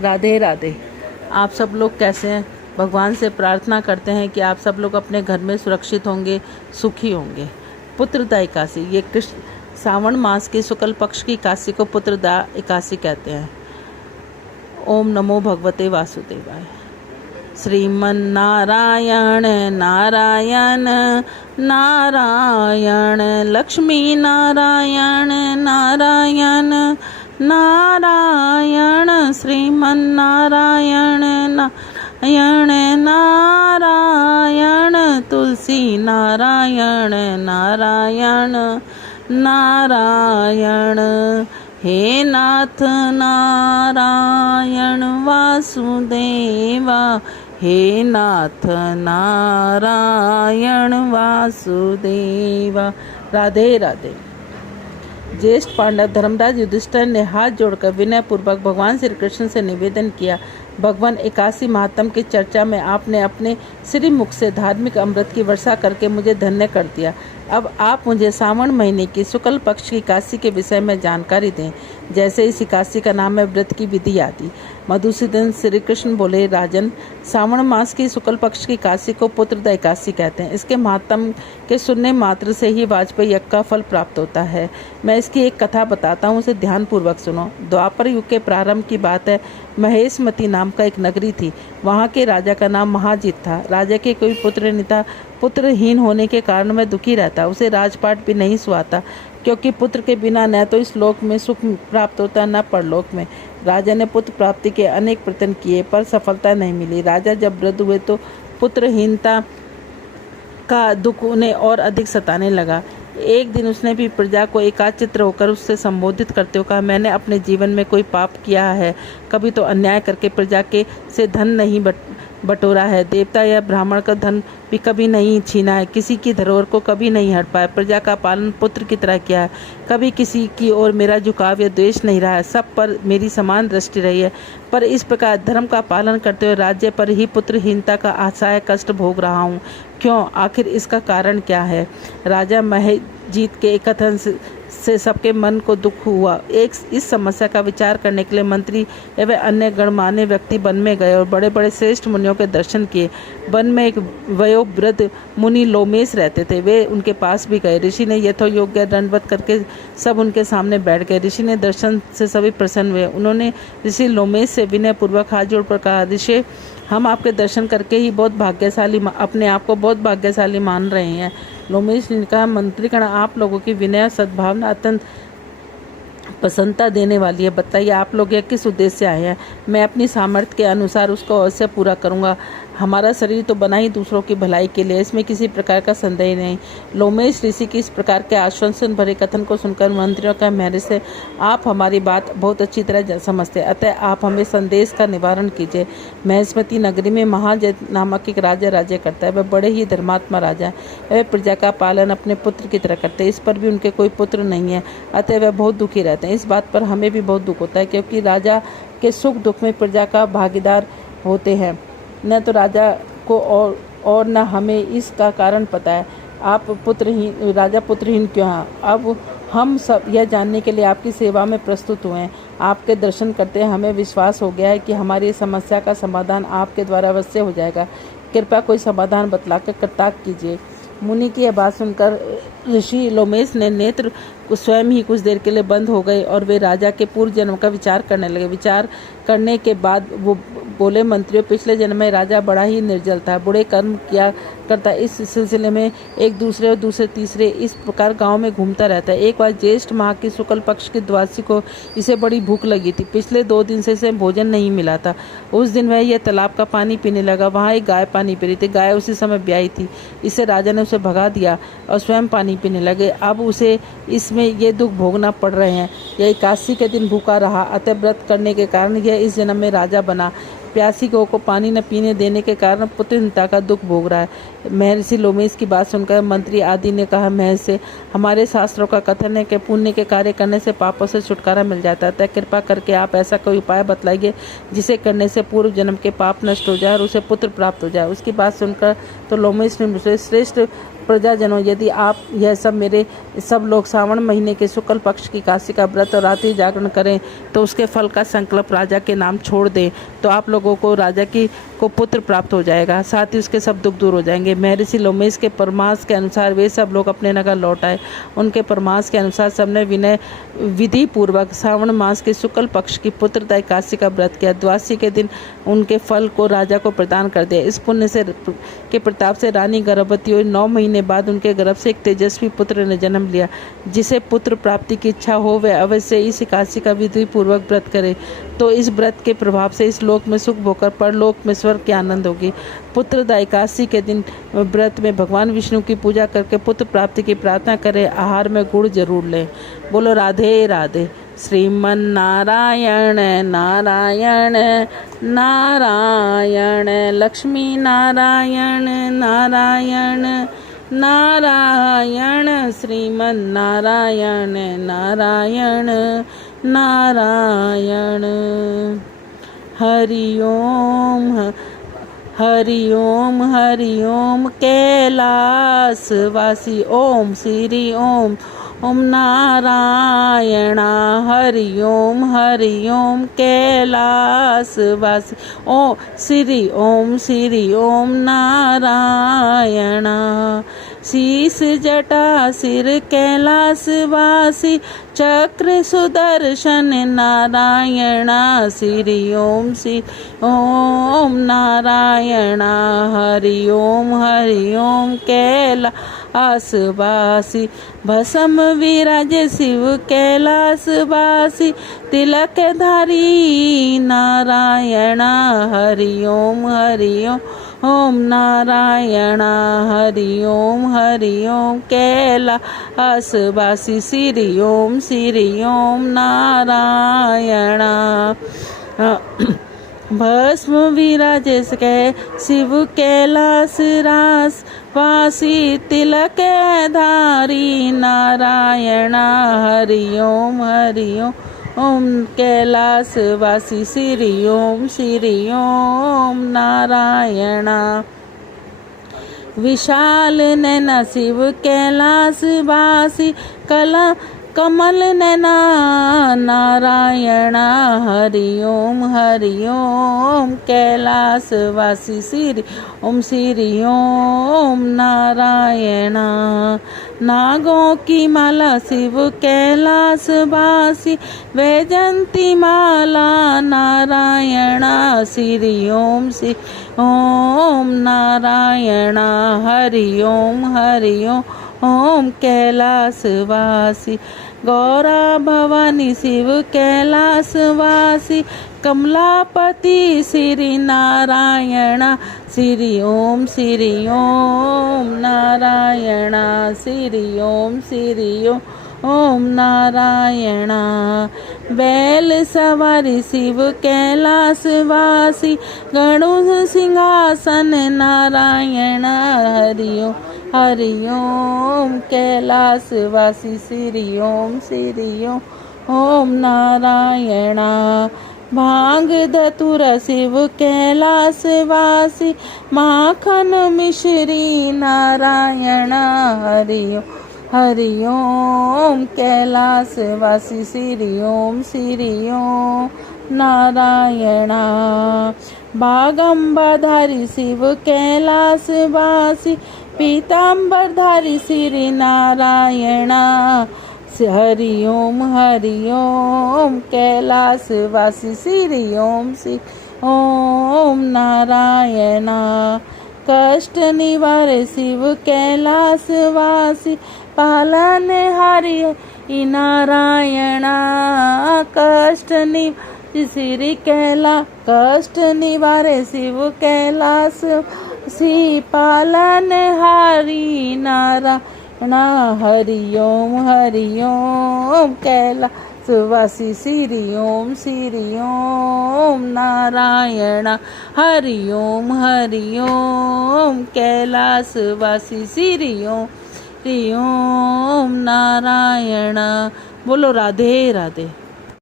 राधे राधे। आप सब लोग कैसे हैं? भगवान से प्रार्थना करते हैं कि आप सब लोग अपने घर में सुरक्षित होंगे, सुखी होंगे। पुत्रदा एकादशी, ये कृष्ण सावन मास की शुक्ल पक्ष की एकादशी को पुत्रदा एकादशी कहते हैं। ओम नमो भगवते वासुदेवाय। श्रीमन नारायण नारायण नारायण, लक्ष्मी नारायण नारायण नारायण, श्रीमन नारायण नारायण नारायण, तुलसी नारायण नारायण नारायण, हे नाथ नारायण वासुदेवा, हे नाथ नारायण वासुदेवा। राधे राधे। ज्येष्ठ पांडव धर्मराज युधिष्ठिर ने हाथ जोड़कर विनय पूर्वक भगवान श्री कृष्ण से निवेदन किया, भगवान एकादशी महात्म की चर्चा में आपने अपने श्री मुख से धार्मिक अमृत की वर्षा करके मुझे धन्य कर दिया। अब आप मुझे सावन महीने की शुक्ल पक्ष की एकादशी के विषय में जानकारी दें। जैसे इस एकादशी का नाम है व्रत की विधि आदि। मधुसूदन श्री कृष्ण बोले, राजन, सावन मास की शुक्ल पक्ष की एकादशी को पुत्रदा एकादशी कहते हैं। इसके महात्म के सुनने मात्र से ही वाजपेयी यज्ञ का फल प्राप्त होता है। मैं इसकी एक कथा बताता हूँ, उसे ध्यानपूर्वक सुनो। द्वापर युग के प्रारंभ की बात है। महेशमती नाम का एक नगरी थी। वहाँ के राजा का नाम महाजीत था। राजा के कोई पुत्र नहीं था। पुत्रहीन होने के कारण वह दुखी रहता। उसे राजपाट भी नहीं सुहाता, क्योंकि पुत्र के बिना न तो इस लोक में सुख प्राप्त होता न परलोक में। राजा ने पुत्र प्राप्ति के अनेक प्रयत्न किए, पर सफलता नहीं मिली। राजा जब वृद्ध हुए तो पुत्रहीनता का दुख उन्हें और अधिक सताने लगा। एक दिन उसने भी प्रजा को एकाचित्र होकर उससे संबोधित करते हुए कहा, मैंने अपने जीवन में कोई पाप किया है? कभी तो अन्याय करके प्रजा के से धन नहीं बटोरा है। देवता या ब्राह्मण का धन भी कभी नहीं छीना है। किसी की धरोहर को कभी नहीं हड़पा है। प्रजा का पालन पुत्र की तरह किया है। कभी किसी की ओर मेरा झुकाव या द्वेष नहीं रहा है। सब पर मेरी समान दृष्टि रही है। पर इस प्रकार धर्म का पालन करते हुए राज्य पर ही पुत्रहीनता का असहाय कष्ट भोग रहा हूँ। क्यों? आखिर इसका कारण क्या है? राजा महेजीत के कथन से सबके मन को दुख हुआ। इस समस्या का विचार करने के लिए मंत्री एवं अन्य गणमान्य व्यक्ति वन में गए और बड़े बड़े श्रेष्ठ मुनियों के दर्शन किए। वन में एक वयोवृद्ध मुनि लोमेश रहते थे। वे उनके पास भी गए। ऋषि ने यथोयोग्य दंडवत करके सब उनके सामने बैठ गए। ऋषि ने दर्शन से सभी प्रसन्न हुए। उन्होंने ऋषि लोमेश से विनय पूर्वक हाथ जोड़कर कहा, ऋषि, हम आपके दर्शन करके ही बहुत भाग्यशाली अपने आप को बहुत भाग्यशाली मान रहे हैं। लोमेश ने कहा, मंत्रीगण, आप लोगों की विनय सद्भावना अत्यंत प्रसन्नता देने वाली है। बताइए, आप लोग यह किस उद्देश्य से आए हैं? मैं अपनी सामर्थ्य के अनुसार उसको अवश्य पूरा करूंगा। हमारा शरीर तो बना ही दूसरों की भलाई के लिए, इसमें किसी प्रकार का संदेह नहीं। लोमेश ऋषि की इस प्रकार के आश्वासन भरे कथन को सुनकर मंत्रियों का महर्षि से, आप हमारी बात बहुत अच्छी तरह समझते, अतः आप हमें संदेश का निवारण कीजिए। महेशमती नगरी में महाजत नामक एक राजा राज्य करता है। वह बड़े ही धर्मात्मा राजा है। वह प्रजा का पालन अपने पुत्र की तरह करते हैं। इस पर भी उनके कोई पुत्र नहीं है, अतः वह बहुत दुखी रहते हैं। इस बात पर हमें भी बहुत दुख होता है, क्योंकि राजा के सुख दुख में प्रजा का भागीदार होते हैं। न तो राजा को और न हमें इसका कारण पता है। आप पुत्रहीन, राजा पुत्रहीन क्यों हैं? अब हम सब यह जानने के लिए आपकी सेवा में प्रस्तुत हुए हैं। आपके दर्शन करते हमें विश्वास हो गया है कि हमारी समस्या का समाधान आपके द्वारा अवश्य हो जाएगा। कृपया कोई समाधान बतलाकर कटाक्ष कीजिए। मुनि की यह बात सुनकर ऋषि लोमेश ने नेत्र स्वयं ही कुछ देर के लिए बंद हो गए और वे राजा के पूर्व जन्म का विचार करने लगे। विचार करने के बाद वो बोले, मंत्रियों, पिछले जन्म में राजा बड़ा ही निर्जल था, बुरे कर्म किया करता। इस सिलसिले में एक दूसरे और दूसरे तीसरे इस प्रकार गांव में घूमता रहता है। एक बार ज्येष्ठ माह की शुक्ल पक्ष की द्वादशी को इसे बड़ी भूख लगी थी। पिछले 2 दिन से इसे भोजन नहीं मिला था। उस दिन वह यह तालाब का पानी पीने लगा। वहाँ एक गाय पानी पी रही थी। गाय उसी समय ब्याही थी। इससे राजा ने उसे भगा दिया और स्वयं पानी पीने लगे। अब उसे इसमें ये दुख भोगना पड़ रहे हैं। यह एकादशी के दिन भूखा रहा, अतः व्रत करने के कारण यह इस जन्म में राजा बना। प्यासी गौ को पानी न पीने देने के कारण पुत्रहीनता का दुख भोग रहा है। महर्षि लोमेश की बात सुनकर मंत्री आदि ने कहा, महर्षि, हमारे शास्त्रों का कथन है कि पुण्य के कार्य करने से पापों से छुटकारा मिल जाता है। कृपा करके आप ऐसा कोई उपाय बतलाइए जिसे करने से पूर्व जन्म के पाप नष्ट हो जाए और उसे पुत्र प्राप्त हो जाए। उसकी बात सुनकर तो लोमेश ने मुझसे, श्रेष्ठ प्रजाजनों, यदि आप यह सब मेरे सब लोग श्रावण महीने के शुक्ल पक्ष की काशी का व्रत और रात्रि जागरण करें तो उसके फल का संकल्प राजा के नाम छोड़ दें तो आप लोगों को राजा को पुत्र प्राप्त हो जाएगा, साथ ही उसके सब दुख दूर हो जाएंगे। महर्षि लोमेश के परामर्श के अनुसार वे सब लोग अपने नगर लौट आए। उनके परामर्श के अनुसार सबने विधि पूर्वक श्रावण मास के शुक्ल पक्ष की पुत्रदा एकादशी का व्रत किया। द्वादशी के दिन उनके फल को राजा को प्रदान कर दिया। इस पुण्य से के प्रताप से रानी गर्भवती हुई। 9 महीने बाद उनके गर्भ से एक तेजस्वी पुत्र ने जन्म लिया। जिसे पुत्र प्राप्ति की इच्छा हो वह अवश्य इस एकादशी का विधि पूर्वक व्रत करे, तो इस व्रत के प्रभाव से इस लोक में सुख भोकर परलोक में स्वर्ग की आनंद होगी। पुत्रदा एकादशी के दिन व्रत में भगवान विष्णु की पूजा करके पुत्र प्राप्ति की प्रार्थना करें। आहार में गुड़ जरूर लें। बोलो राधे राधे। श्रीमन नारायण नारायण नारायण, लक्ष्मी नारायण नारायण नारायण, श्रीमन नारायण नारायण नारायण। हरि ओम हरि ओम हरि ओम। कैलासवासी ओम श्री ओम ओम नारायण। हरि ओम कैलासवासी ओम श्री ओम नारायण। शीस जटा सिर कैलासवासी, चक्र सुदर्शन नारायण। श्री ओम नारायण। हरि ओम कैलासवासी, भस्म विराज शिव कैलासवासी, तिलकधारी नारायण। हरि ओम ओम नारायण। हरि ओम कैलासवासी, श्री ओम नारायण। भस्म विराजेश के शिव कैलास रास वासी, तिलक धारी नारायण। हरि ओम ओम कैलासवासी, श्री ओम नारायण। विशाल नैना शिव कैलासवासी, कमल नैना नारायण। हरि ओम कैलासवासी, श्री ओम नारायण। नागों की माला शिव कैलासवासी, वैजंती माला नारायण। श्री ओम नारायण। हरि ओम कैलासवासी, गौरा भवानी शिव कैलासवासी, कमलापति श्री नारायण। श्री ओम नारायण। श्री ओम नारायण। बैल सवारी शिव कैलासवासी, गणुष सिंहासन नारायण। हरि ओम कैलासवासी, श्री ओम नारायण। भांग धतुर शिव कैलासवासी, माखन मिश्री नारायण। हरि ओम कैलासवासी, श्री ओम नारायण। बागंबाधारी शिव कैलासवासी, पीतांबरधारी श्री नारायण। हरि ओम कैलासवासी, श्री ओम नारायण। कष्ट निवारे शिव कैलासवासी, पालनहारी नारायण। कष्ट निवारे शिव कैलास सी, पालनहारी नारायण। हरि ओम कैलासवासी, श्री ओम नारायण। हरि ओम कैलासवासी, श्री ओम नारायण। बोलो राधे राधे।